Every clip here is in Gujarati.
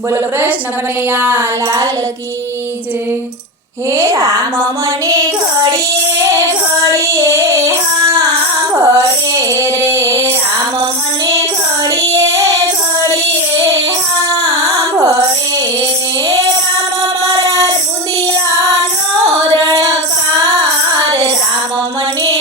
બોલો કૃષ્ણ કનૈયા લાલ કી જય. હે રામ, મને ઘડીએ ઘડીએ, હા ભળે રે. રામ, મને ઘડીએ ઘડીએ, હા ભળે રે. રામ, મારા રુદિયાનો રણકાર રામ, મને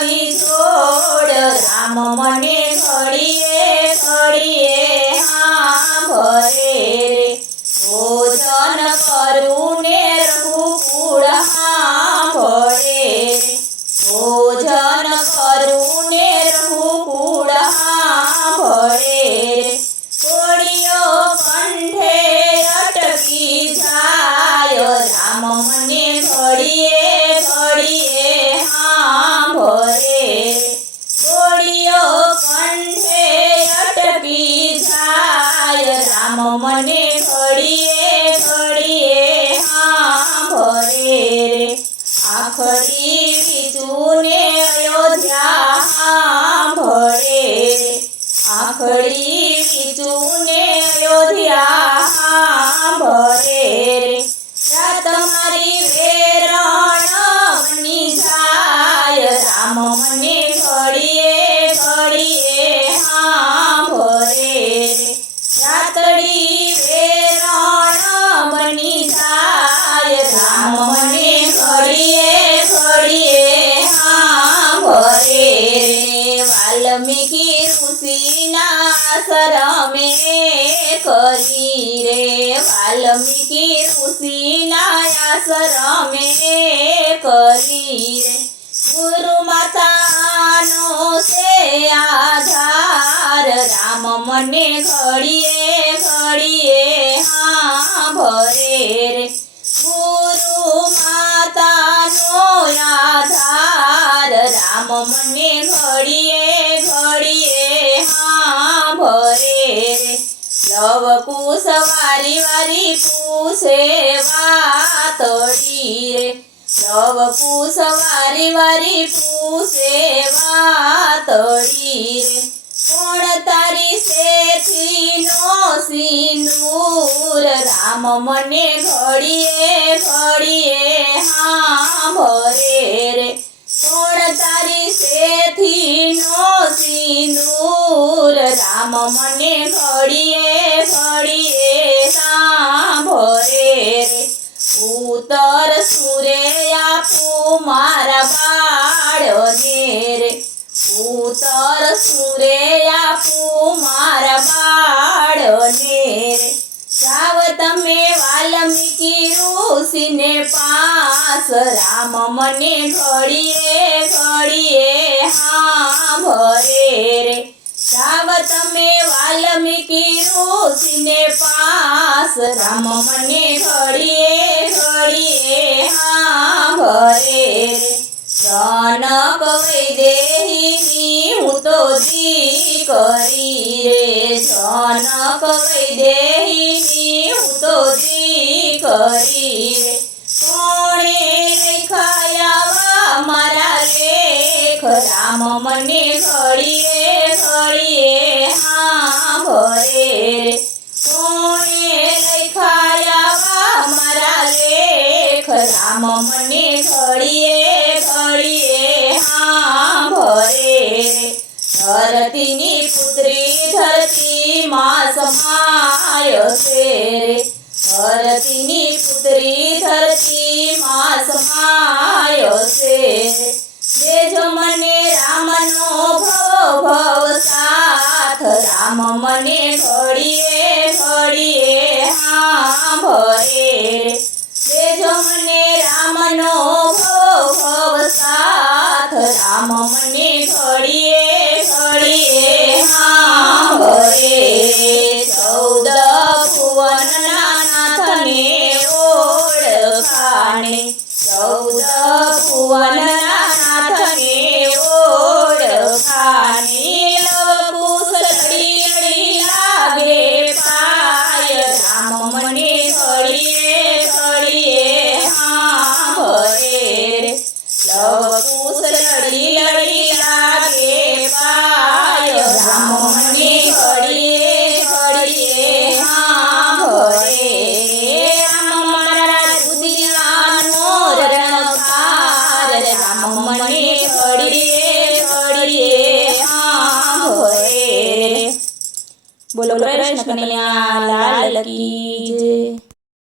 આવી જોડ રામ મને ઘડીએ રામ મને ઘડીએ ઘડીએ હા ભરે રે. આખરી વિચુને અયોધ્યા હા ભરે રે વાલ્મીકી ઋષિના આશ્રમે કરી રે વાલ્મીકી ઋષિના આશ્રમે કરી રે ગુરુ માતાનો છે આધાર રામ મને ઘડીએ ઘડીએ હા ભરે રે ગુરુ માતાનો આધાર રામ મને ઘડીએ ઘડીએ હા ભરે રે લવ કુશ વારી વારી પૂછે વાતડી રે. લવ કુશ વારી વારી પૂછે વાતડી રે. કોણ તારી સેથી નો સિંદૂર રામ મને ઘડીએ ઘડીએ હા ભરે રે. કોણ તારી સેથી નો સિંદૂર રામ મને ઘડીએ ઘડીએ સાંભળે રે ઉત્તર સુરે આપું મારા બાળને રે ઉત્તર સુરે આપું મારા બાળને રે જાવ તમે વાલ્મીકી ઋષિને પાસ રામ મને ઘડીએ ઘડીએ હા ભરે રે જાવ તમે વાલ્મીકી ઋષિને પાસ. રામ મને ઘડીએ ઘડીએ હા ભરે જનક વૈદેહીની હું તો દીકરી રે. જનક વૈદેહીની હું તો દીકરી રે. રામ મને ઘડીએ ઘડીએ હા ભરે રે. કોણે લખાયા મારા લેખ? રામ મને ઘડીએ ઘડીએ હા ભરે રે. ધરતીની પુત્રી ધરતી માં સમાય છે રે. ધરતીની પુત્રી ધરતી માં સમાય છે દેજો મને રામનો ભવ ભવ સાથ, રામ મને ઘડીએ ઘડીએ હા ભરે દેજો મને રામનો ભવ ભવ સાથ, રામ મને ઘડીએ ઘડીએ હા ભરે ચૌદ ભુવનના નાથને ઓળખાણે સાંભળે બોલો